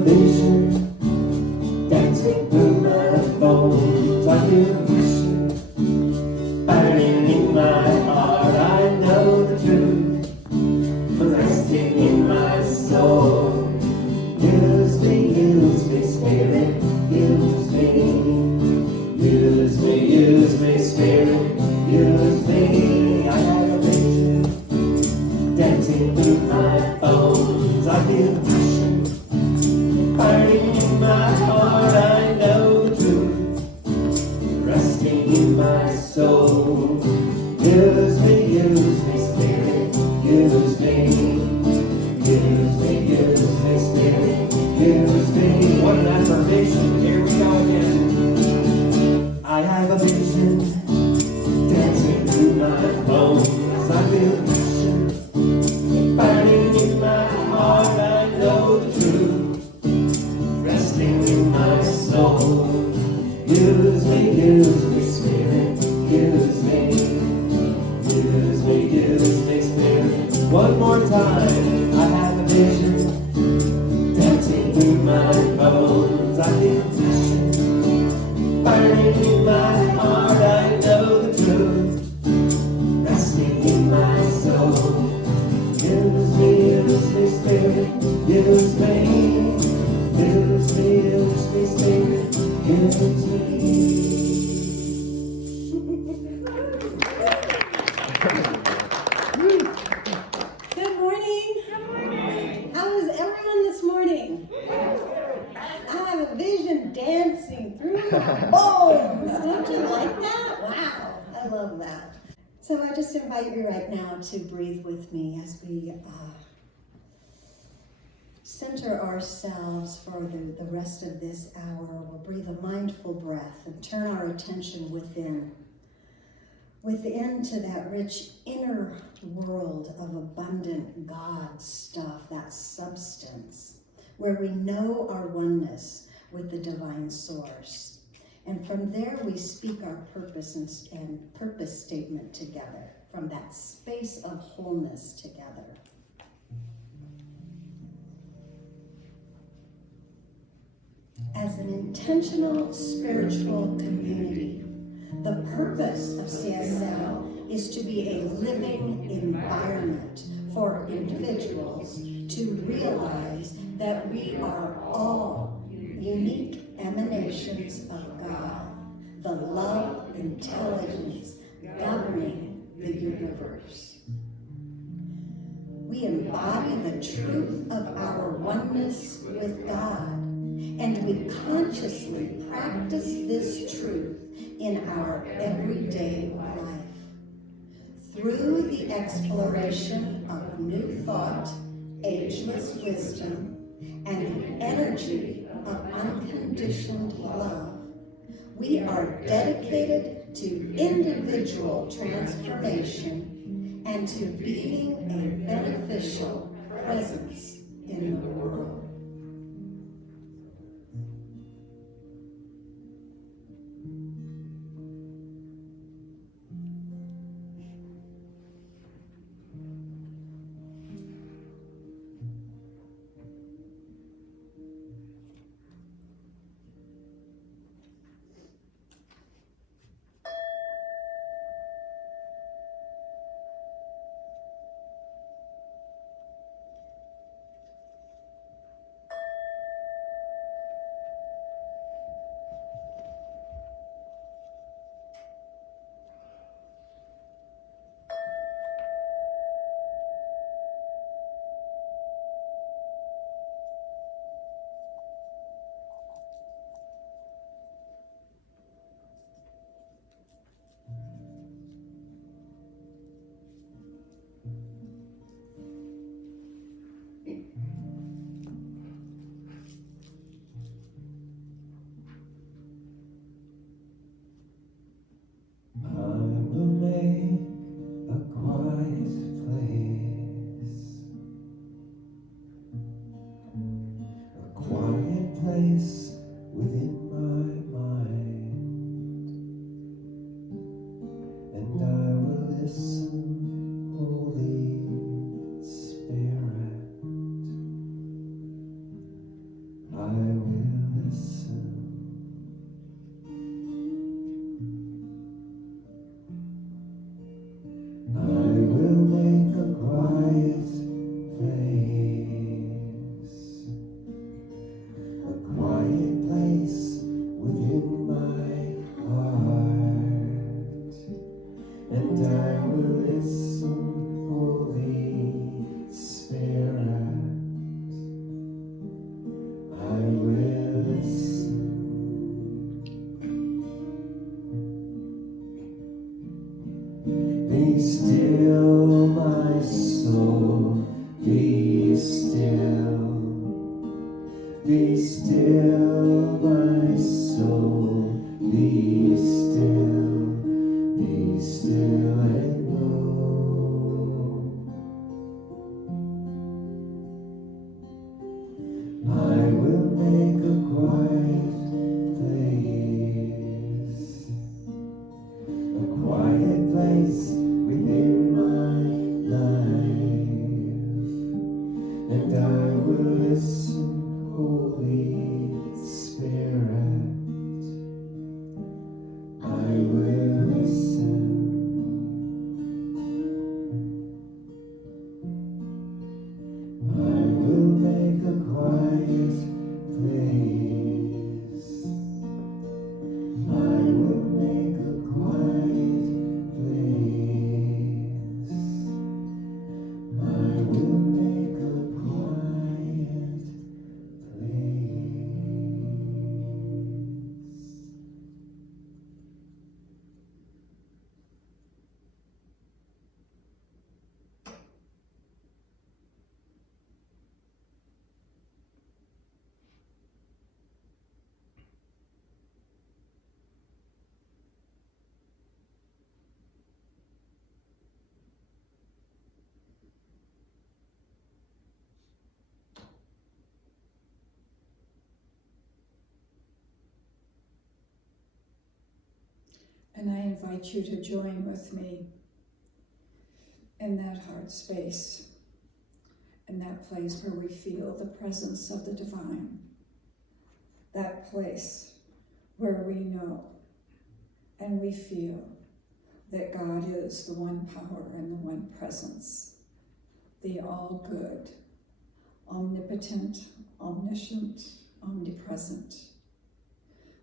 vision dancing through my bones. I feel passion burning in my heart. I know the truth, but resting in my soul. Use me, Spirit, use me. Use me, Spirit, use me. I have a vision dancing through my bones. I feel passion burning in my heart. I know the truth, resting in my soul. Use me, Spirit, use me. Use me, Spirit, use me. What an affirmation. Here we go again. I have a vision dancing through my bones. I feel passion burning in my heart. I know the truth, resting in my soul. Use me, Spirit, use me. Use me, Spirit. One more time. I have a vision dancing through my bones. I feel passion burning in my heart. I know the truth, resting in my soul. Use me, Spirit, use me. Use me, Spirit, use me. Good morning. How is everyone this morning? I have a vision dancing through my bones. Don't you like that? Wow, I love that. So I just invite you right now to breathe with me as we center ourselves for the rest of this hour. We'll breathe a mindful breath and turn our attention within to that rich inner world of abundant God stuff, that substance, where we know our oneness with the divine source. And from there we speak our purpose and purpose statement together, from that space of wholeness together. As an intentional spiritual community, the purpose of CSL is to be a living environment for individuals to realize that we are all unique emanations of God, the love intelligence governing the universe. We embody the truth of our oneness with God, and we consciously practice this truth in our everyday life. Through the exploration of new thought, ageless wisdom, and the energy of unconditioned love, we are dedicated to individual transformation and to being a beneficial presence in the world. Be still, my soul, be still and know. I will make a quiet place within my life, and I will listen, Holy Spirit, I will listen. I will make a quiet place. I will make a quiet place. I will make a quiet place. And I invite you to join with me in that heart space, in that place where we feel the presence of the divine, that place where we know and we feel that God is the one power and the one presence, the all good, omnipotent, omniscient, omnipresent.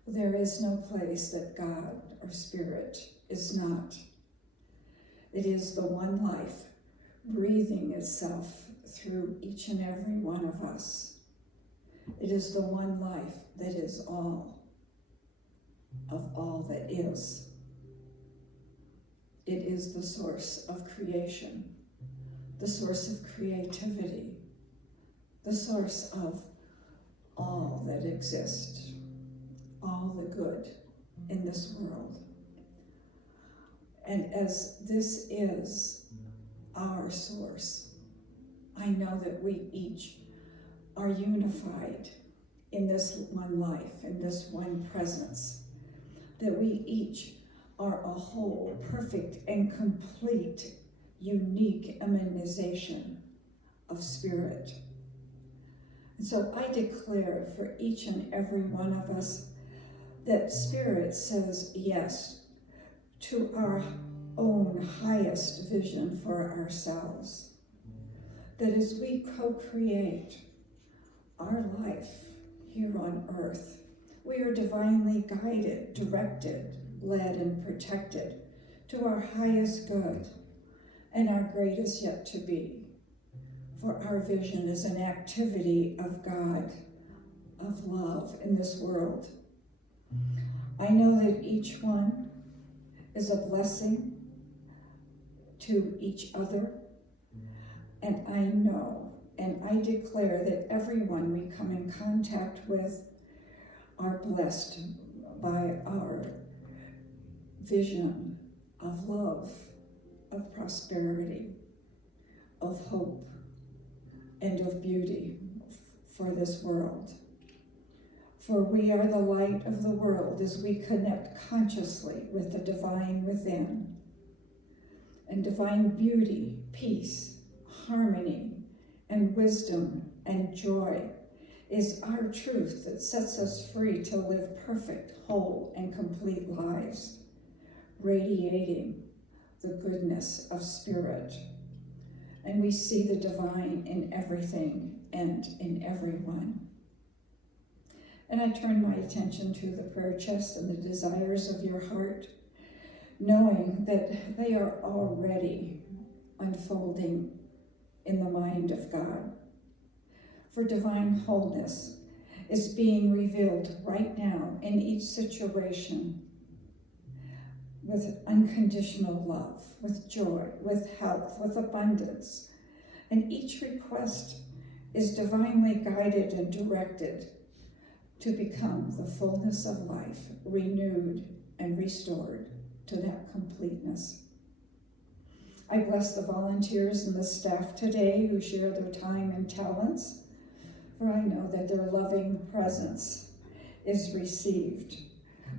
There is no place that God or Spirit is not. It is the one life breathing itself through each and every one of us. It is the one life that is all of all that is. It is the source of creation, the source of creativity, the source of all that exists, all the good in this world. And as this is our source, I know that we each are unified in this one life, in this one presence, that we each are a whole, perfect and complete, unique emanation of spirit. And so I declare for each and every one of us that Spirit says yes to our own highest vision for ourselves. That as we co-create our life here on earth, we are divinely guided, directed, led, and protected to our highest good and our greatest yet to be. For our vision is an activity of God, of love in this world. I know that each one is a blessing to each other, and I know and I declare that everyone we come in contact with are blessed by our vision of love, of prosperity, of hope, and of beauty for this world. For we are the light of the world as we connect consciously with the divine within. And divine beauty, peace, harmony, and wisdom and joy is our truth that sets us free to live perfect, whole, and complete lives, radiating the goodness of spirit. And we see the divine in everything and in everyone. And I turn my attention to the prayer chest and the desires of your heart, knowing that they are already unfolding in the mind of God. For divine wholeness is being revealed right now in each situation with unconditional love, with joy, with health, with abundance. And each request is divinely guided and directed to become the fullness of life, renewed and restored to that completeness. I bless the volunteers and the staff today who share their time and talents, for I know that their loving presence is received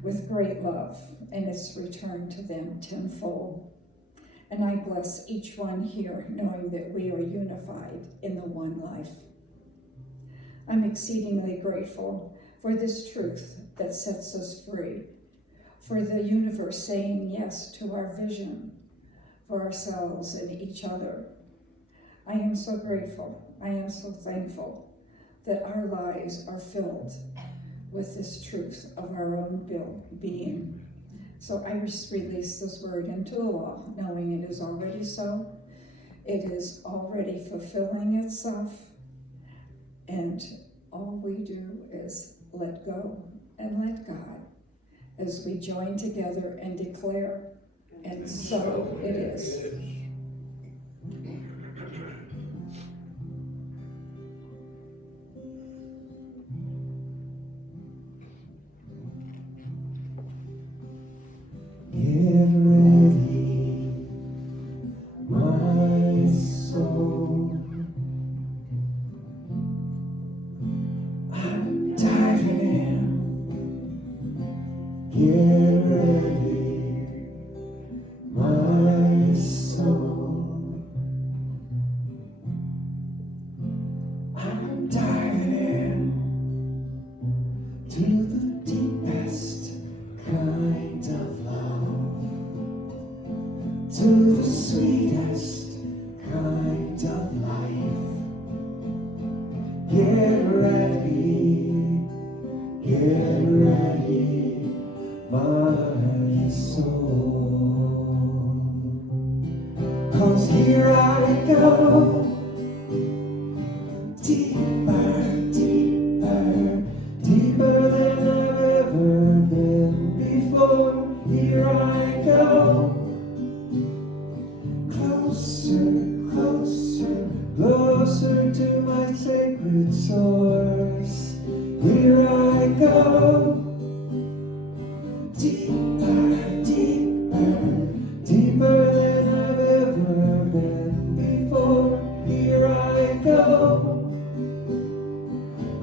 with great love and is returned to them tenfold. And I bless each one here, knowing that we are unified in the one life. I'm exceedingly grateful for this truth that sets us free, for the universe saying yes to our vision for ourselves and each other. I am so grateful, I am so thankful that our lives are filled with this truth of our own being. So I just release this word into the law, knowing it is already so. It is already fulfilling itself. And all we do is let go and let God as we join together and declare, and so it is. Get ready, my soul. I'm diving in. Get ready, my soul. I'm diving in to the deepest kind of love, to the sweetest kind of life. Get ready, my soul. 'Cause here I go, deeper, deeper, deeper than I've ever been before. Here I go, closer, closer, closer to my sacred source. Here I go, deeper, deeper, deeper than I've ever been before. Here I go,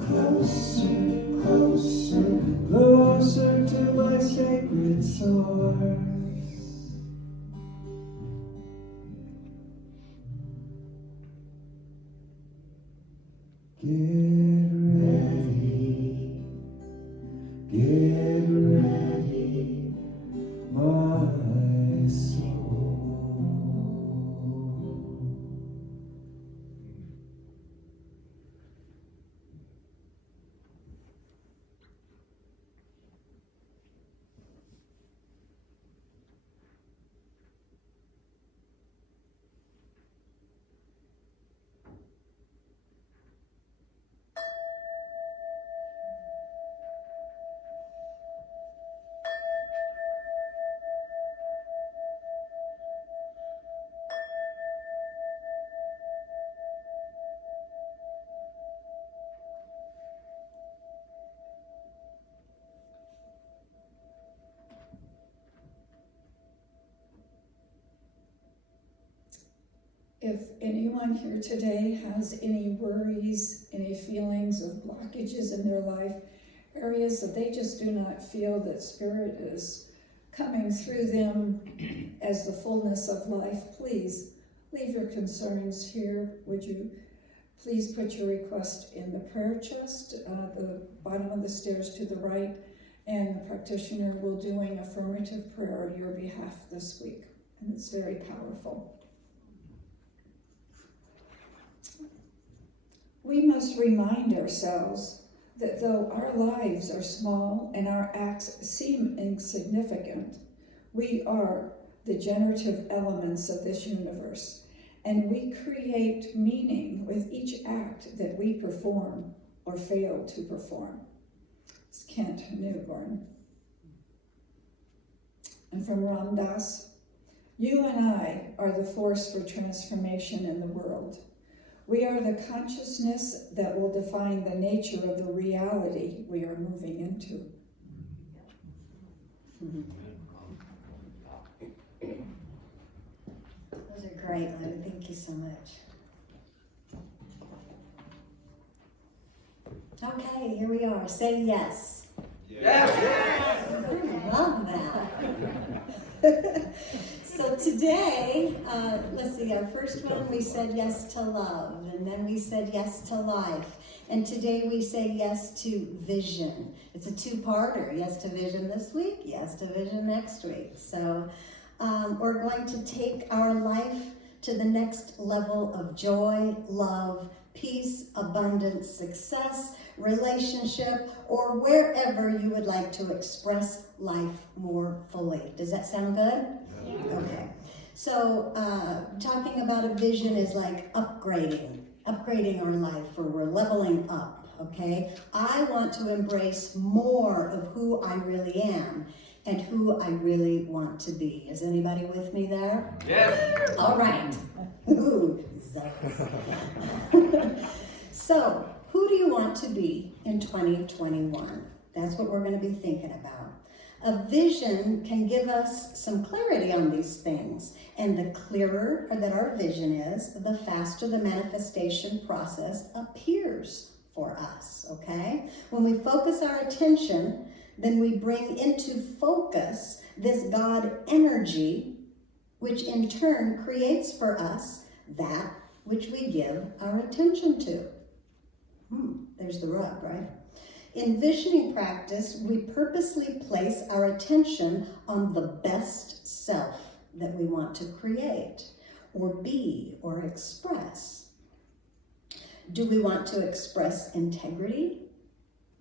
closer, closer, closer to my sacred source. Get ready, my soul. If anyone here today has any worries, any feelings of blockages in their life, areas that they just do not feel that Spirit is coming through them as the fullness of life, please leave your concerns here. Would you please put your request in the prayer chest, the bottom of the stairs to the right, and the practitioner will do an affirmative prayer on your behalf this week, and it's very powerful. We must remind ourselves that though our lives are small and our acts seem insignificant, we are the generative elements of this universe, and we create meaning with each act that we perform or fail to perform. It's Kent Newborn. And from Ram Dass, you and I are the force for transformation in the world. We are the consciousness that will define the nature of the reality we are moving into. Those are great, Lou. Thank you so much. Okay, here we are. Say yes. Yes. I love that. So today, let's see, our first one we said yes to love, and then we said yes to life. And today we say yes to vision. It's a two-parter. Yes to vision this week, yes to vision next week. So we're going to take our life to the next level of joy, love, peace, abundance, success, relationship, or wherever you would like to express life more fully. Does that sound good? Yeah. Okay. So talking about a vision is like upgrading our life, or we're leveling up, okay? I want to embrace more of who I really am and who I really want to be. Is anybody with me there? Yes. All right. Ooh, so, who do you want to be in 2021? That's what we're going to be thinking about. A vision can give us some clarity on these things, and the clearer that our vision is, the faster the manifestation process appears for us, okay? When we focus our attention, then we bring into focus this God energy, which in turn creates for us that which we give our attention to. There's the rub, right? In visioning practice, we purposely place our attention on the best self that we want to create, or be, or express. Do we want to express integrity,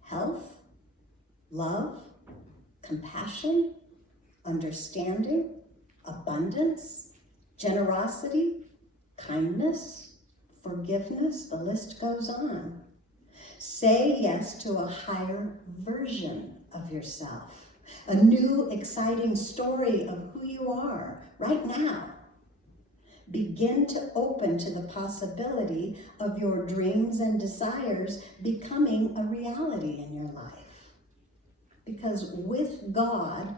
health, love, compassion, understanding, abundance, generosity, kindness, forgiveness? The list goes on. Say yes to a higher version of yourself, a new, exciting story of who you are right now. Begin to open to the possibility of your dreams and desires becoming a reality in your life. Because with God,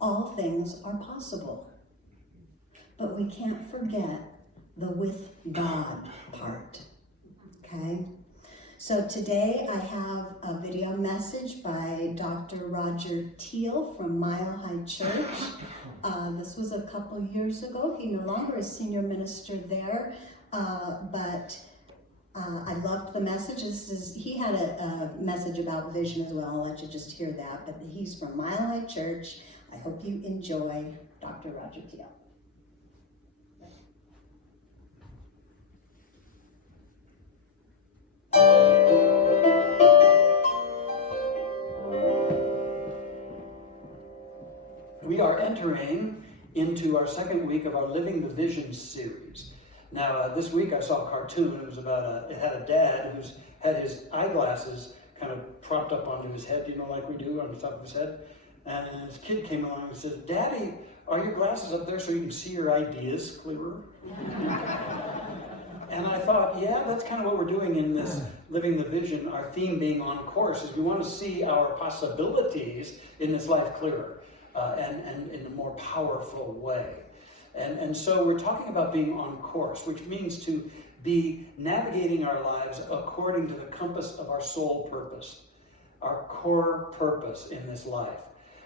all things are possible. But we can't forget the with God part, okay? So today I have a video message by Dr. Roger Teal from Mile High Church. This was a couple years ago. He no longer is senior minister there, but I loved the message. He had a message about vision as well. I'll let you just hear that. But he's from Mile High Church. I hope you enjoy Dr. Roger Teal. We are entering into our second week of our Living the Vision series. Now, this week I saw a cartoon. It was about it had a dad who had his eyeglasses kind of propped up onto his head, like we do on the top of his head. And his kid came along and says, "Daddy, are your glasses up there so you can see your ideas clearer?" And I thought, yeah, that's kind of what we're doing in this Living the Vision, our theme being on course, is we want to see our possibilities in this life clearer. And in a more powerful way. And so we're talking about being on course, which means to be navigating our lives according to the compass of our soul purpose, our core purpose in this life,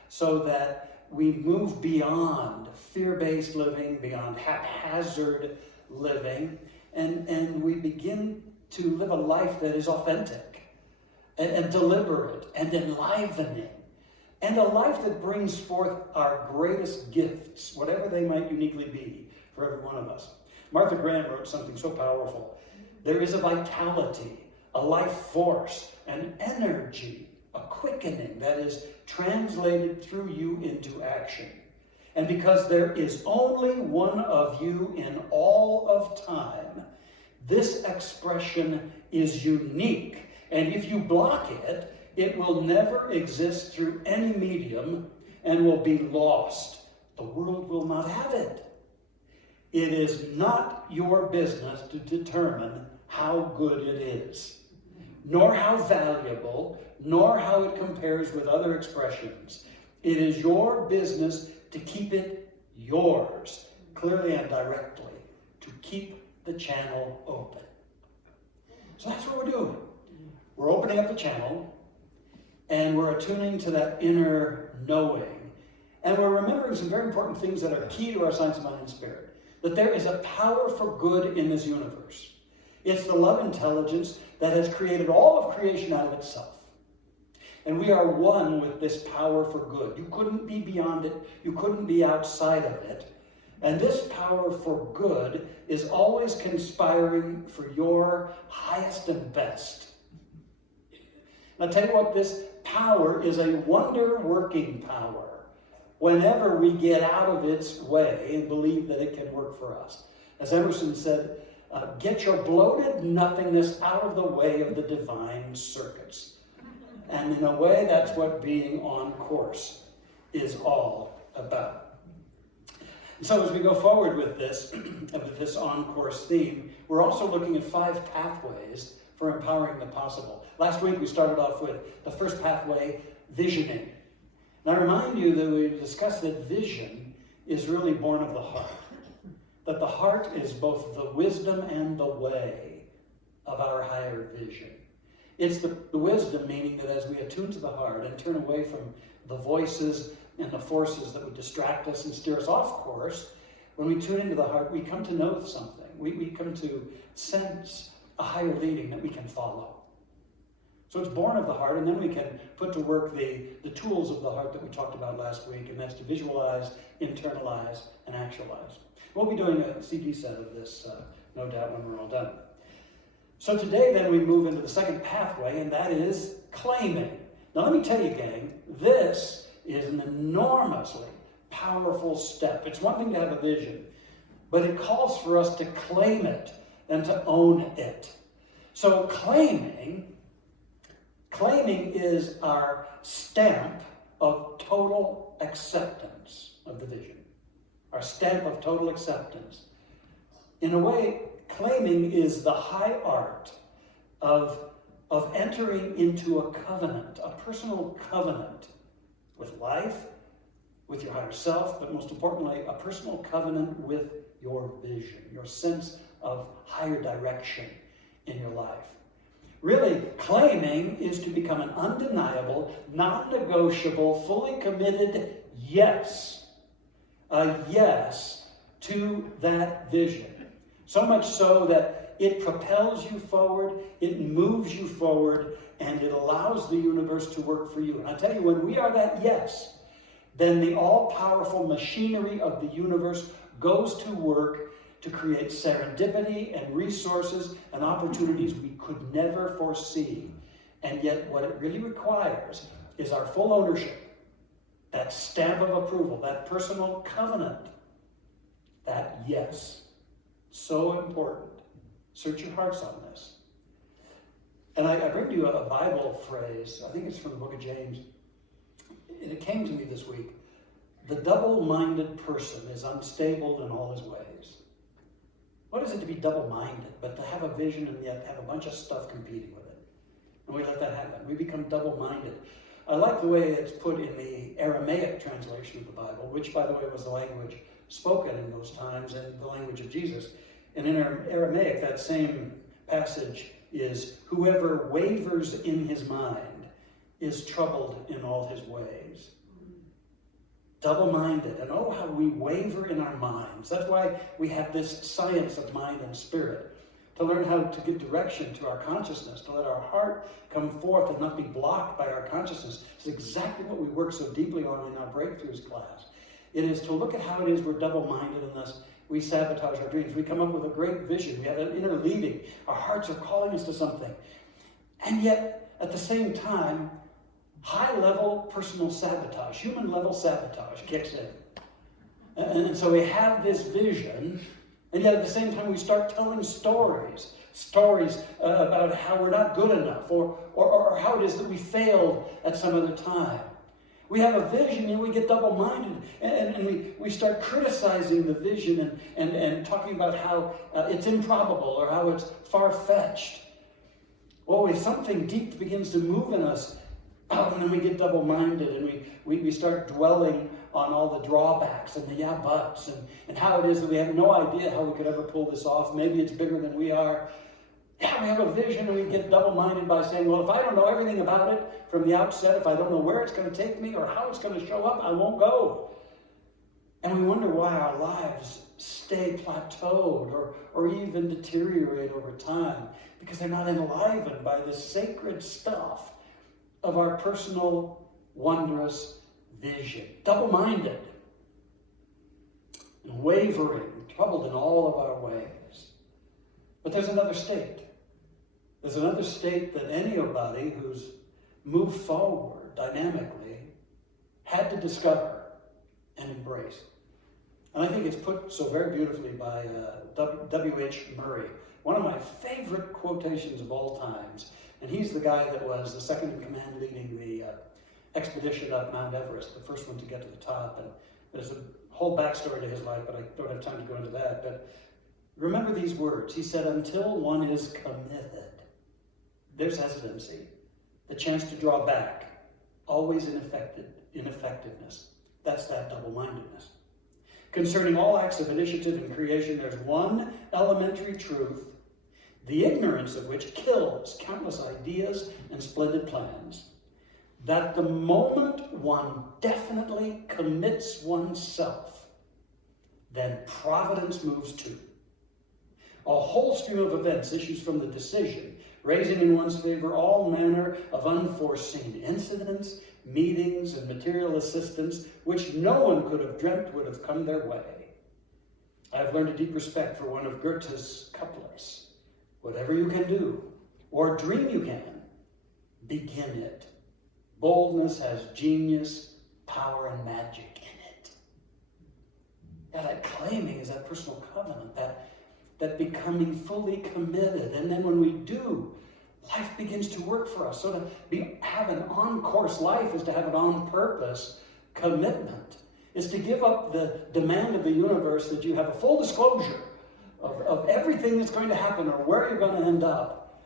so that we move beyond fear-based living, beyond haphazard living, and we begin to live a life that is authentic and deliberate and enlivening. And a life that brings forth our greatest gifts, whatever they might uniquely be for every one of us. Martha Graham wrote something so powerful. There is a vitality, a life force, an energy, a quickening that is translated through you into action. And because there is only one of you in all of time, this expression is unique. And if you block it, it will never exist through any medium and will be lost. The world will not have it. It is not your business to determine how good it is, nor how valuable, nor how it compares with other expressions. It is your business to keep it yours, clearly and directly, to keep the channel open. So that's what we're doing. We're opening up the channel, and we're attuning to that inner knowing. And we're remembering some very important things that are key to our science of mind and spirit. That there is a power for good in this universe. It's the love intelligence that has created all of creation out of itself. And we are one with this power for good. You couldn't be beyond it. You couldn't be outside of it. And this power for good is always conspiring for your highest and best. And I'll tell you what, this power is a wonder-working power whenever we get out of its way and believe that it can work for us. As Emerson said, get your bloated nothingness out of the way of the divine circuits. And in a way, that's what being on course is all about. And so as we go forward with this on course theme, we're also looking at 5 pathways for empowering the possible. Last week we started off with the first pathway, visioning. And I remind you that we discussed that vision is really born of the heart. That the heart is both the wisdom and the way of our higher vision. It's the wisdom, meaning that as we attune to the heart and turn away from the voices and the forces that would distract us and steer us off course, when we tune into the heart, we come to know something. We come to sense a higher leading that we can follow. So it's born of the heart, and then we can put to work the tools of the heart that we talked about last week, and that's to visualize, internalize, and actualize. We'll be doing a CD set of this, no doubt, when we're all done. So today, then, we move into the second pathway, and that is claiming. Now, let me tell you, gang, this is an enormously powerful step. It's one thing to have a vision, but it calls for us to claim it and to own it. So claiming is our stamp of total acceptance of the vision. Our stamp of total acceptance. In a way, claiming is the high art of entering into a covenant, a personal covenant with life, with your higher self, but most importantly, a personal covenant with your vision, your sense of higher direction in your life. Really, claiming is to become an undeniable, non-negotiable, fully committed yes. A yes to that vision. So much so that it propels you forward, it moves you forward, and it allows the universe to work for you. And I tell you, when we are that yes, then the all-powerful machinery of the universe goes to work to create serendipity and resources and opportunities we could never foresee. And yet what it really requires is our full ownership, that stamp of approval, that personal covenant, that yes. So important. Search your hearts on this. And I bring to you a Bible phrase, I think it's from the book of James, and it came to me this week. The double-minded person is unstable in all his ways. What is it to be double-minded, but to have a vision and yet have a bunch of stuff competing with it? And we let that happen. We become double-minded. I like the way it's put in the Aramaic translation of the Bible, which, by the way, was the language spoken in those times and the language of Jesus. And in Aramaic, that same passage is, whoever wavers in his mind is troubled in all his ways. Double-minded. And oh, how we waver in our minds. That's why we have this science of mind and spirit, to learn how to give direction to our consciousness, to let our heart come forth and not be blocked by our consciousness. It's exactly what we work so deeply on in our Breakthroughs class. It is to look at how it is we're double-minded, and thus we sabotage our dreams. We come up with a great vision. We have an inner leading. Our hearts are calling us to something. And yet, at the same time, high-level personal sabotage, human-level sabotage kicks in. And so we have this vision, and yet at the same time we start telling stories about how we're not good enough, or how it is that we failed at some other time. We have a vision and we get double-minded, and we start criticizing the vision and talking about how it's improbable or how it's far-fetched. Well, if something deep begins to move in us, and then we get double-minded and we start dwelling on all the drawbacks and the yeah buts and how it is that we have no idea how we could ever pull this off. Maybe it's bigger than we are. Yeah, we have a vision and we get double-minded by saying, well, if I don't know everything about it from the outset, if I don't know where it's going to take me or how it's going to show up, I won't go. And we wonder why our lives stay plateaued or even deteriorate over time, because they're not enlivened by the sacred stuff of our personal, wondrous vision. Double-minded and wavering, troubled in all of our ways. But there's another state. There's another state that anybody who's moved forward dynamically had to discover and embrace. And I think it's put so very beautifully by W.H. Murray, one of my favorite quotations of all times. And he's the guy that was the second in command leading the expedition up Mount Everest, the first one to get to the top. And there's a whole backstory to his life, but I don't have time to go into that. But remember these words. He said, until one is committed, there's hesitancy, the chance to draw back, always ineffectiveness. That's that double-mindedness. Concerning all acts of initiative and creation, there's one elementary truth, the ignorance of which kills countless ideas and splendid plans. That the moment one definitely commits oneself, then providence moves too. A whole stream of events issues from the decision, raising in one's favor all manner of unforeseen incidents, meetings, and material assistance, which no one could have dreamt would have come their way. I have learned a deep respect for one of Goethe's couplets. Whatever you can do, or dream you can, begin it. Boldness has genius, power, and magic in it. Yeah, that claiming is that personal covenant, that becoming fully committed. And then when we do, life begins to work for us. So to have an on-course life is to have an on-purpose commitment. It's to give up the demand of the universe that you have a full disclosure of everything that's going to happen or where you're going to end up.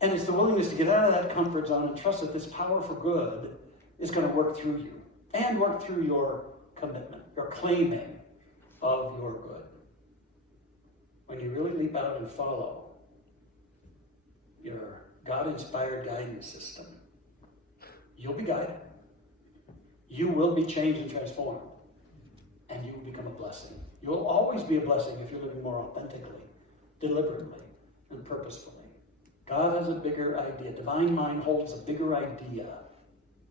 And it's the willingness to get out of that comfort zone and trust that this power for good is going to work through you and work through your commitment, your claiming of your good. When you really leap out and follow your God-inspired guidance system, you'll be guided. You will be changed and transformed, and you will become a blessing. You'll always be a blessing if you're living more authentically, deliberately, and purposefully. God has a bigger idea. Divine mind holds a bigger idea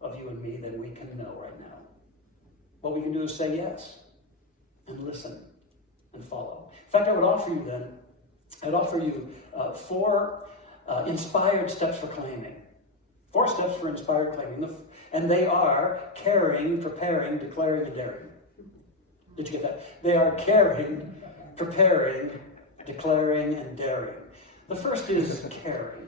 of you and me than we can know right now. What we can do is say yes and listen and follow. In fact, I'd offer you 4 inspired steps for claiming. 4 steps for inspired claiming. And they are caring, preparing, declaring, and daring. Did you get that? They are caring, preparing, declaring, and daring. The first is caring.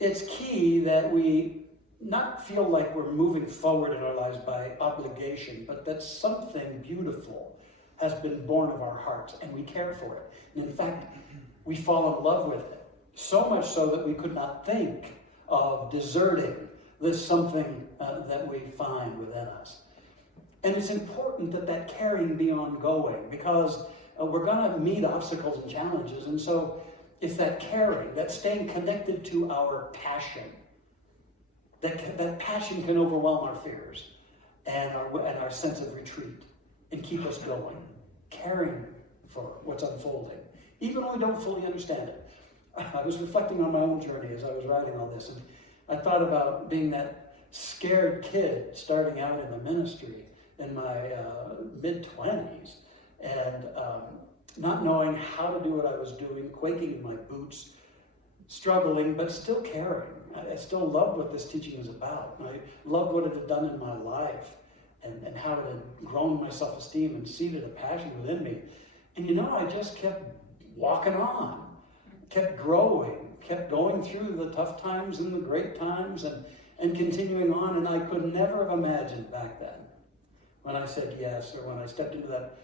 It's key that we not feel like we're moving forward in our lives by obligation, but that something beautiful has been born of our hearts, and we care for it. And in fact, we fall in love with it, so much so that we could not think of deserting this something that we find within us. And it's important that that caring be ongoing, because we're going to meet obstacles and challenges, and so it's that caring, that staying connected to our passion. That passion can overwhelm our fears and our sense of retreat and keep us going, caring for what's unfolding, even when we don't fully understand it. I was reflecting on my own journey as I was writing all this, and I thought about being that scared kid starting out in the ministry in my mid-20s, and not knowing how to do what I was doing, quaking in my boots, struggling, but still caring. I still loved what this teaching was about. And I loved what it had done in my life and how it had grown my self-esteem and seeded a passion within me. And I just kept walking on, kept growing, kept going through the tough times and the great times, and and continuing on, and I could never have imagined back then, when I said yes, or when I stepped into that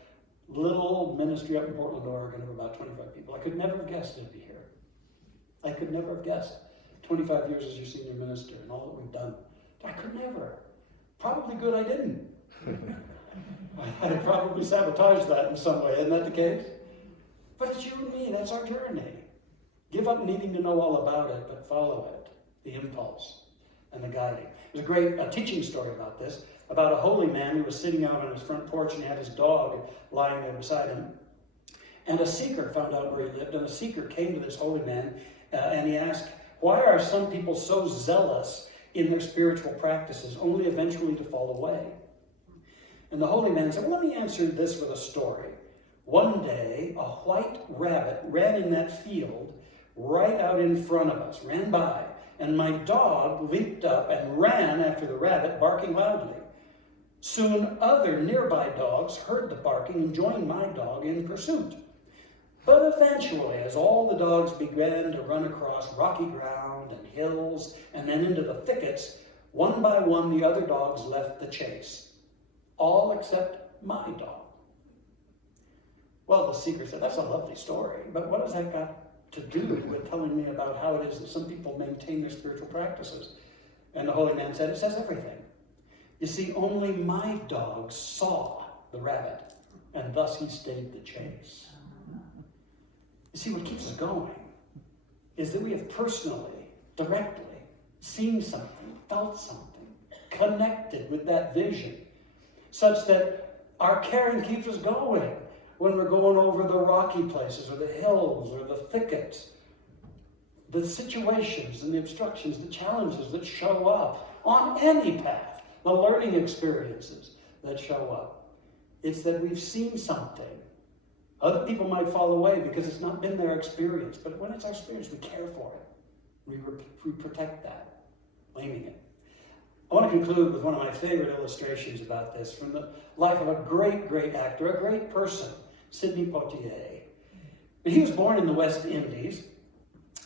little ministry up in Portland, Oregon of about 25 people. I could never have guessed it'd be here. I could never have guessed 25 years as your senior minister and all that we've done. I could never. Probably good I didn't. I probably sabotaged that in some way, isn't that the case? But it's you and me, that's our journey. Give up needing to know all about it, but follow it, the impulse and the guiding. There's a great teaching story about this, about a holy man who was sitting out on his front porch and he had his dog lying there beside him. And a seeker found out where he lived, and a seeker came to this holy man and he asked, why are some people so zealous in their spiritual practices, only eventually to fall away? And the holy man said, well, let me answer this with a story. One day, a white rabbit ran in that field right out in front of us, ran by, and my dog leaped up and ran after the rabbit, barking loudly. Soon other nearby dogs heard the barking and joined my dog in pursuit. But eventually, as all the dogs began to run across rocky ground and hills and then into the thickets, one by one the other dogs left the chase, all except my dog. Well, the seeker said, that's a lovely story, but what has that got to do with telling me about how it is that some people maintain their spiritual practices? And the holy man said, it says everything. You see, only my dog saw the rabbit, and thus he stayed the chase. You see, what keeps us going is that we have personally, directly, seen something, felt something, connected with that vision, such that our caring keeps us going when we're going over the rocky places or the hills or the thickets, the situations and the obstructions, the challenges that show up on any path, the learning experiences that show up. It's that we've seen something. Other people might fall away because it's not been their experience, but when it's our experience, we care for it. We protect that, claiming it. I want to conclude with one of my favorite illustrations about this from the life of a great, great actor, a great person, Sidney Poitier. He was born in the West Indies,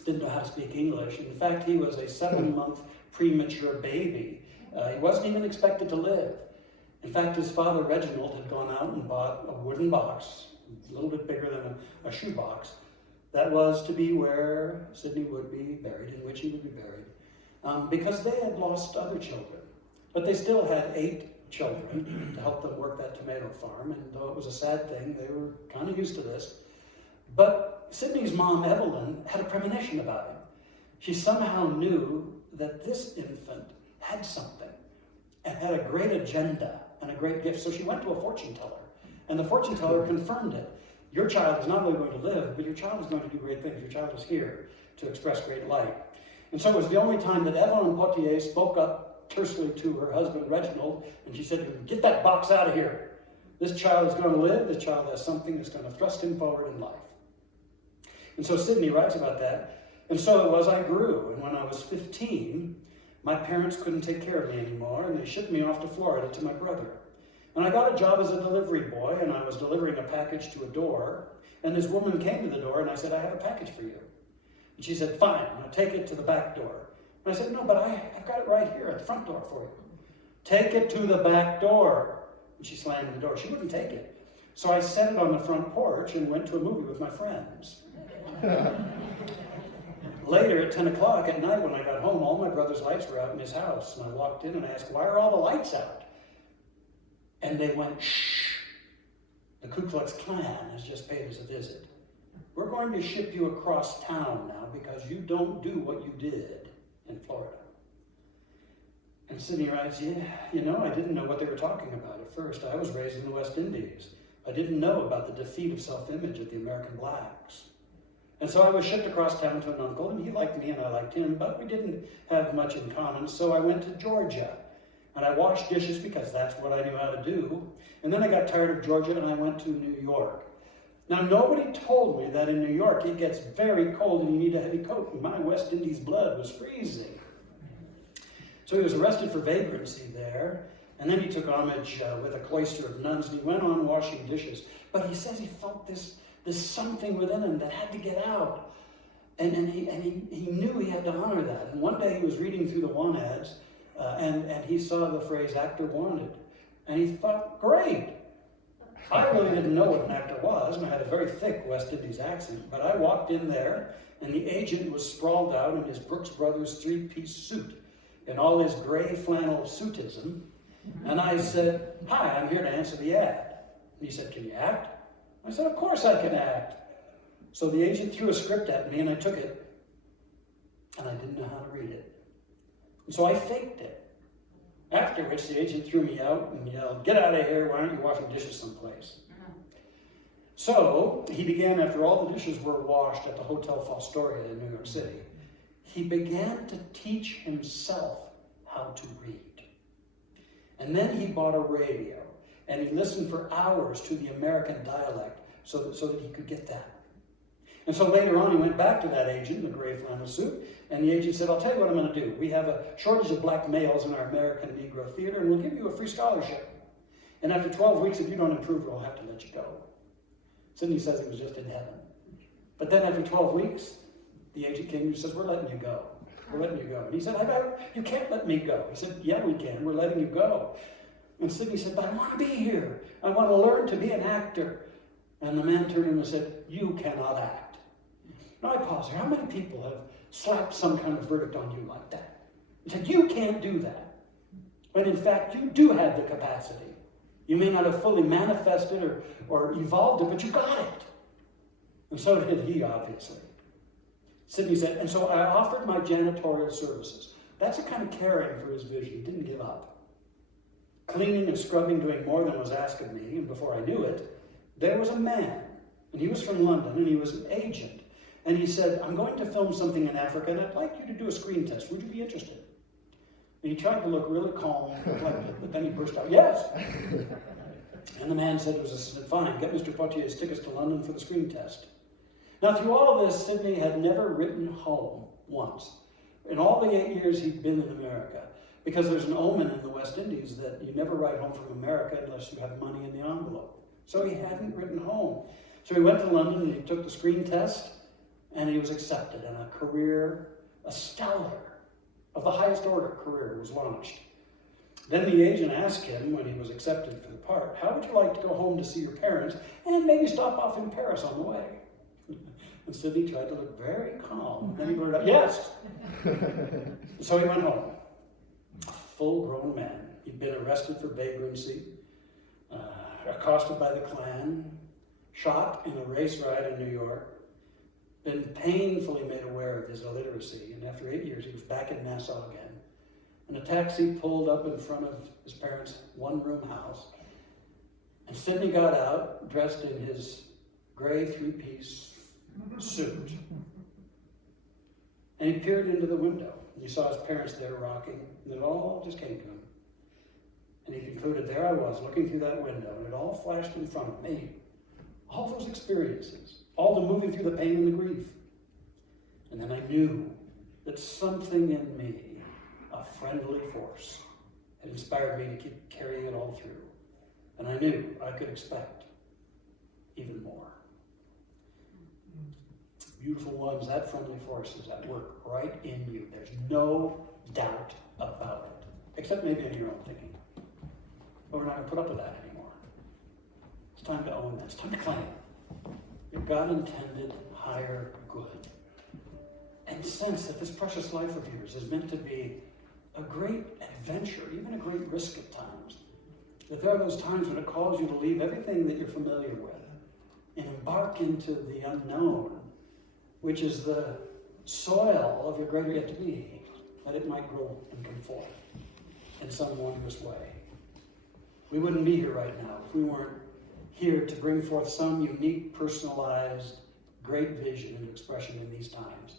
didn't know how to speak English. In fact, he was a 7-month premature baby. He wasn't even expected to live. In fact, his father, Reginald, had gone out and bought a wooden box, a little bit bigger than a shoebox, that was to be where Sidney would be buried, in which he would be buried, because they had lost other children. But they still had 8 children to help them work that tomato farm, and though it was a sad thing, they were kind of used to this. But Sidney's mom, Evelyn, had a premonition about him. She somehow knew that this infant had something and had a great agenda and a great gift. So she went to a fortune teller, and the fortune teller confirmed it. Your child is not only going to live, but your child is going to do great things. Your child is here to express great light. And so it was the only time that Evelyn Poitier spoke up tersely to her husband, Reginald, and she said, get that box out of here. This child is going to live. This child has something that's going to thrust him forward in life. And so Sidney writes about that. And so it was I grew. And when I was 15, my parents couldn't take care of me anymore, and they shipped me off to Florida to my brother. And I got a job as a delivery boy, and I was delivering a package to a door, and this woman came to the door, and I said, I have a package for you. And she said, fine, I'll take it to the back door. And I said, no, but I've got it right here at the front door for you. Take it to the back door. And she slammed the door. She wouldn't take it. So I set it on the front porch and went to a movie with my friends. Later, at 10 o'clock at night when I got home, all my brother's lights were out in his house. And I walked in and I asked, why are all the lights out? And they went, shh, the Ku Klux Klan has just paid us a visit. We're going to ship you across town now because you don't do what you did in Florida. And Sidney writes, yeah, you know, I didn't know what they were talking about at first. I was raised in the West Indies. I didn't know about the defeat of self-image of the American blacks. And so I was shipped across town to an uncle, and he liked me and I liked him, but we didn't have much in common. So I went to Georgia, and I washed dishes because that's what I knew how to do. And then I got tired of Georgia, and I went to New York. Now, nobody told me that in New York it gets very cold and you need a heavy coat, and my West Indies blood was freezing. So he was arrested for vagrancy there, and then he took homage with a cloister of nuns, and he went on washing dishes. But he says he felt this something within him that had to get out. And he knew he had to honor that. And one day he was reading through the want ads, and he saw the phrase actor wanted. And he thought, great. I really didn't know what an actor was, and I had a very thick West Indies accent, but I walked in there, and the agent was sprawled out in his Brooks Brothers three-piece suit, in all his gray flannel suitism, and I said, hi, I'm here to answer the ad. And he said, can you act? I said, of course I can act. So the agent threw a script at me, and I took it, and I didn't know how to read it. And so I faked it. After which the agent threw me out and yelled, get out of here, why aren't you washing dishes someplace? So he began, after all the dishes were washed at the Hotel Fostoria in New York City, he began to teach himself how to read. And then he bought a radio, and he listened for hours to the American dialect so that he could get that. And so later on, he went back to that agent in the gray flannel suit, and the agent said, I'll tell you what I'm going to do. We have a shortage of black males in our American Negro theater, and we'll give you a free scholarship. And after 12 weeks, if you don't improve, we'll have to let you go. Sidney says he was just in heaven. But then after 12 weeks, the agent came and says, we're letting you go. We're letting you go. And he said, you can't let me go. He said, yeah, we can. We're letting you go. And Sidney said, but I want to be here. I want to learn to be an actor. And the man turned to him and said, you cannot act. Now I pause here. How many people have slapped some kind of verdict on you like that? He said, you can't do that. When in fact, you do have the capacity. You may not have fully manifested or evolved it, but you got it. And so did he, obviously. Sidney said, and so I offered my janitorial services. That's a kind of caring for his vision. He didn't give up. Cleaning and scrubbing, doing more than was asked of me, and before I knew it, there was a man, and he was from London, and he was an agent. And he said, I'm going to film something in Africa, and I'd like you to do a screen test. Would you be interested? And he tried to look really calm and collected, but then he burst out, yes! And the man said, fine, get Mr. Potier's tickets to London for the screen test. Now, through all of this, Sidney had never written home once. In all the 8 years he'd been in America, because there's an omen in the West Indies that you never write home from America unless you have money in the envelope. So he hadn't written home. So he went to London and he took the screen test, and he was accepted, and a career, a stellar, of the highest order career was launched. Then the agent asked him, when he was accepted for the part, how would you like to go home to see your parents and maybe stop off in Paris on the way? And Sidney tried to look very calm. And then he blurted out, yes! So he went home. A full-grown man. He'd been arrested for vagrancy, accosted by the Klan, shot in a race riot in New York, been painfully made aware of his illiteracy, and after 8 years he was back in Nassau again. And a taxi pulled up in front of his parents' one-room house, and Sidney got out, dressed in his gray three-piece suit, and he peered into the window. And he saw his parents there rocking, and it all just came to him. And he concluded, there I was, looking through that window, and it all flashed in front of me. All those experiences, all the moving through the pain and the grief. And then I knew that something in me, a friendly force, had inspired me to keep carrying it all through. And I knew I could expect even more. Beautiful ones, that friendly force is at work right in you. There's no doubt about it. Except maybe in your own thinking. But we're not going to put up with that anymore. It's time to own that. It's time to claim your God-intended higher good. And sense that this precious life of yours is meant to be a great adventure, even a great risk at times. That there are those times when it calls you to leave everything that you're familiar with and embark into the unknown, which is the soil of your greater yet to be, that it might grow and come forth in some wondrous way. We wouldn't be here right now if we weren't here to bring forth some unique, personalized, great vision and expression in these times.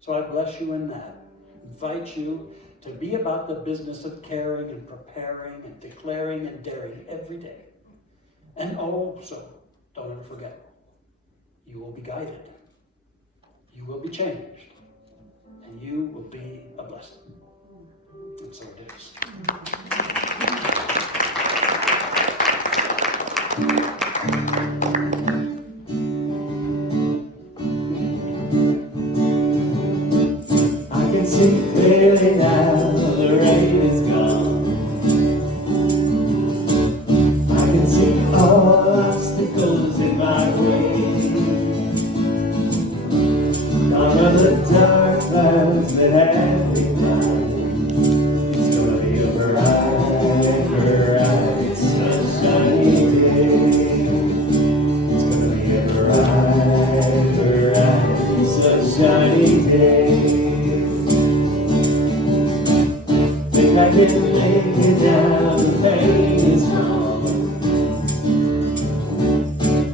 So I bless you in that. Invite you to be about the business of caring and preparing and declaring and daring every day. And also, don't ever forget, you will be guided. You will be changed. And you will be a blessing. And so it is. I can see clearly now the rain is can lay it down, the pain is gone.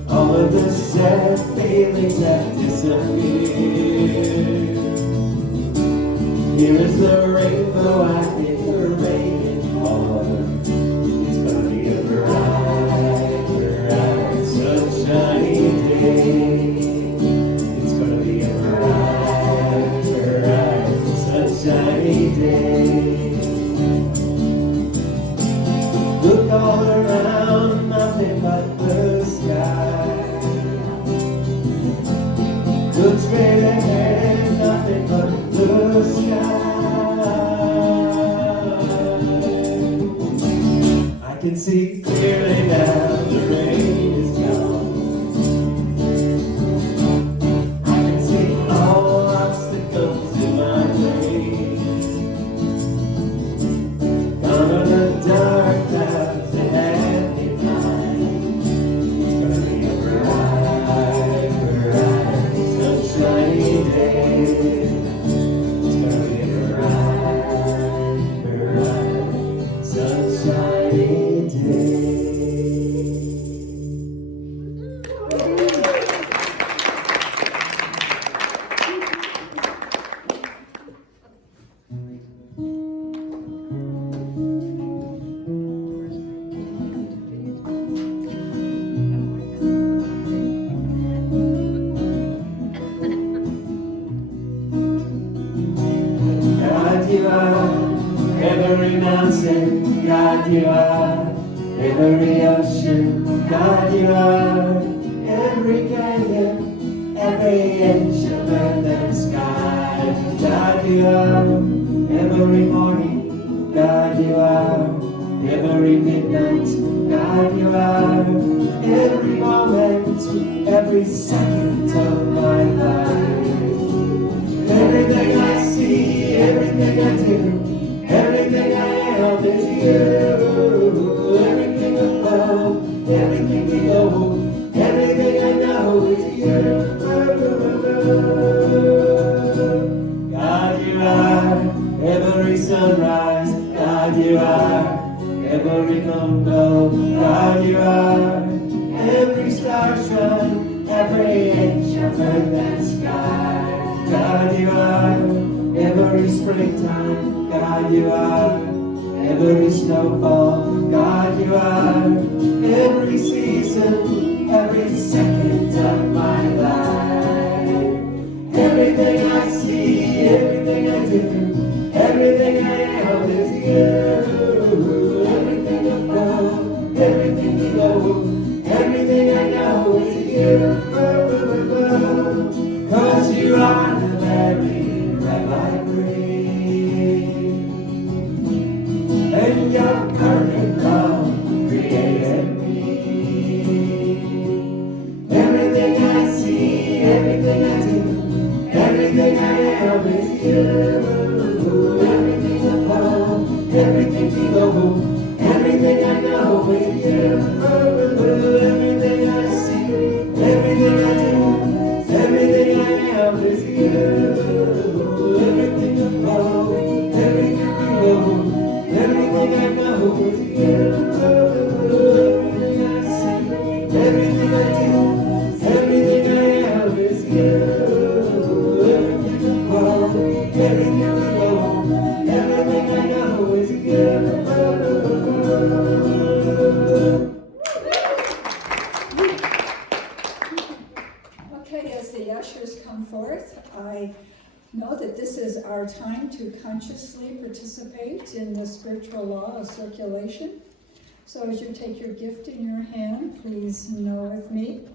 All of the sad feelings have disappeared. Here is the rainbow I've been waiting for. It's gonna be a bright, bright, sunshiny day. It's gonna be a bright, bright, sunshiny day. Look all around, nothing but blue sky. Look straight ahead, nothing but blue sky. I can see clearly now, the rain is gone. I can see all obstacles in my way. Gone are the dark clouds that have me blind. It's gonna be a bright, bright, sunshiny day. It's gonna be a bright, bright, sunshiny day. God, you are every mountain. God, you are every ocean. God, you are every canyon, every inch of earth and sky. God, you are every morning. God, you are every midnight. God, you are every moment, every second of my life. Everything I see, everything I do, everything I am is you. Everything above, everything below, everything I know is you. God, you are every sunrise. God, you are every moonbow. God, you are every star shine, every inch of earth and sky. God, you are every springtime. God, you are every snowfall. God, you are every season, every second of my life. Everything I see, everything I do, everything I am is you. Everything above, everything below, everything I know is you. 'Cause you are the very breath I breathe, and your perfect love created me. Everything I see, everything I do, everything I am is you. Everything above, everything below, everything I know is you. Everything I see, everything I do, everything I am is you. Everything above, everything below, everything I know is you. Everything I see, everything I do, everything I am is you. Everything above, everything below, everything I know is you. Okay, as the ushers come forth, I know that this is our time to consciously participate in the spiritual law of circulation. So as you take your gift in your hand, please know with me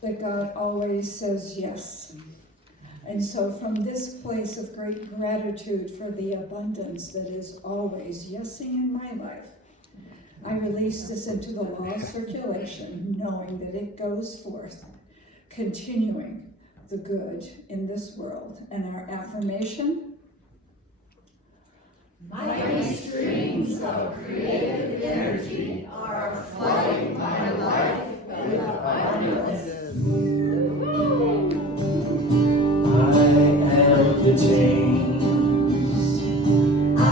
that God always says yes. And so from this place of great gratitude for the abundance that is always yesing in my life, I release this into the law of circulation, knowing that it goes forth, continuing the good in this world. And our affirmation: mighty streams of creative energy are flooding my life with abundance. I am the change. I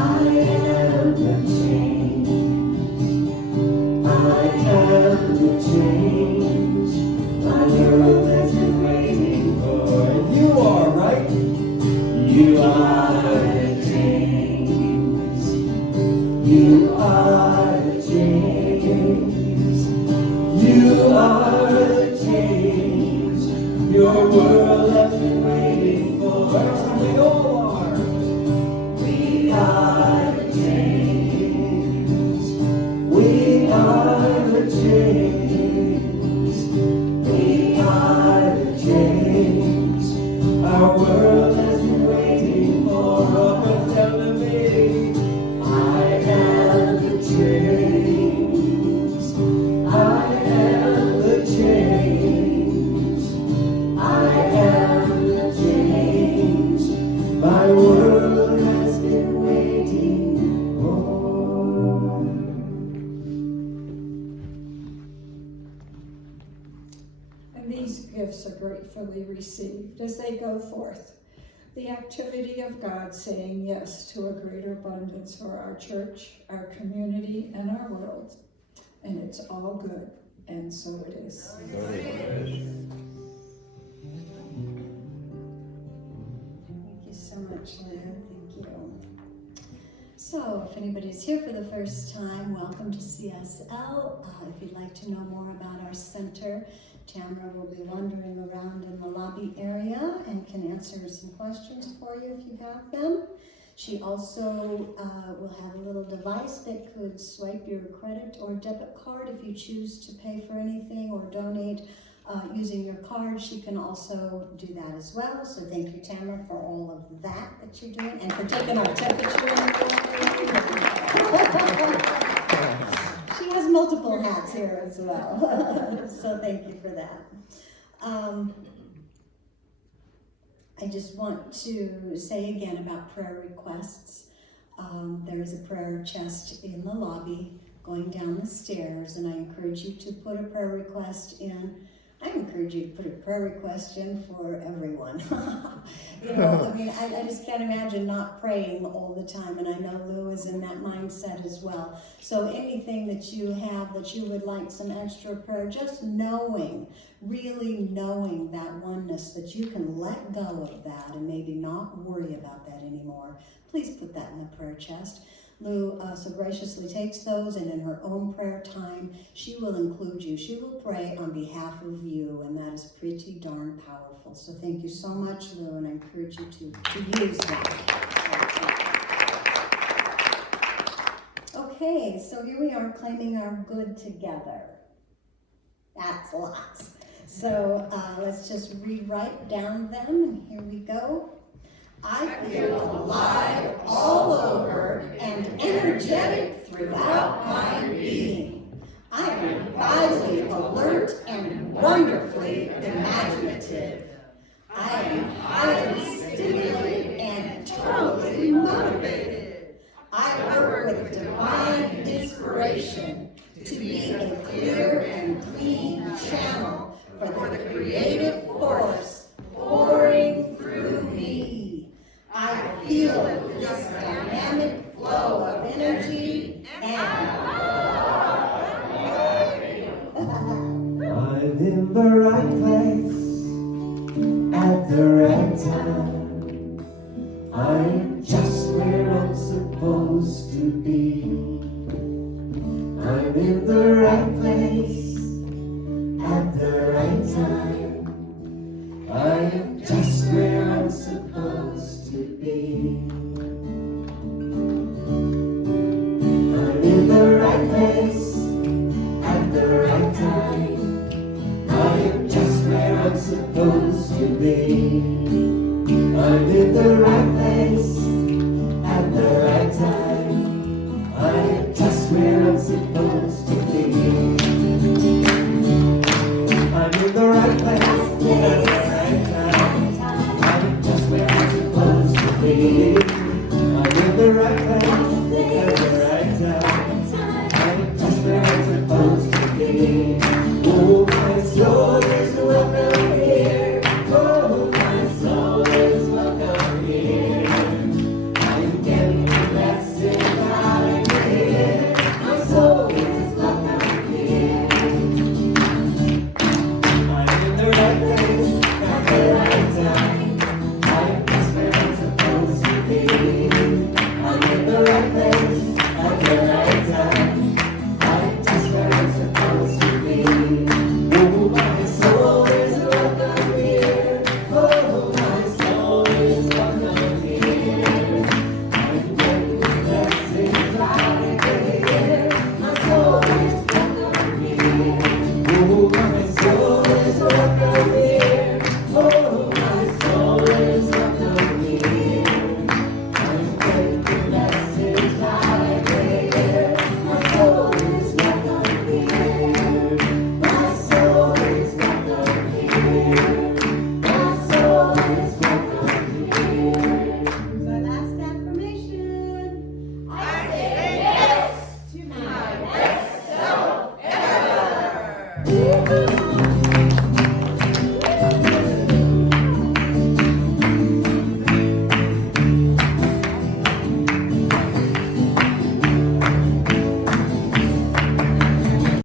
You are the change. You are the change. Your world has been waiting for. So we all are. We are the change. We are the change. We are the change. Our world has been waiting for. Up and down the way. I am the change. I am the change. I am the change. My world has been waiting for. And these gifts are gratefully received as they go forth. The activity of God saying yes to a greater abundance for our church, our community, and our world. And it's all good, and so it is. Thank you so much, Lou. Thank you. So, if anybody's here for the first time, welcome to CSL. If you'd like to know more about our center, Tamara will be wandering around in the lobby area and can answer some questions for you if you have them. She also will have a little device that could swipe your credit or debit card if you choose to pay for anything or donate using your card. She can also do that as well. So thank you, Tamara, for all of that you're doing and for taking our temperature. She has multiple hats here as well. So thank you for that. I just want to say again about prayer requests. There is a prayer chest in the lobby going down the stairs, and I encourage you to put a prayer request in. I encourage you to put a prayer request in for everyone. You know, I mean, I just can't imagine not praying all the time, and I know Lou is in that mindset as well. So anything that you have that you would like some extra prayer, just knowing, really knowing that oneness, that you can let go of that and maybe not worry about that anymore, please put that in the prayer chest. Lou so graciously takes those, and in her own prayer time, she will include you. She will pray on behalf of you, and that is pretty darn powerful. So thank you so much, Lou, and I encourage you to use that. Okay, so here we are claiming our good together. That's lots. So let's just rewrite down them, and here we go. I feel alive all over and energetic throughout my being. I am vitally alert and wonderfully imaginative. I am highly stimulated and totally motivated. I work with divine inspiration to be a clear and clean channel for the creative force pouring through me. I feel this dynamic flow of energy and I'm in the right place at the right time. I'm just where I'm supposed to be. I'm in the right place at the right time. I am just where I'm supposed to be. I'm in the right place at the right time. I am just where I'm supposed to be.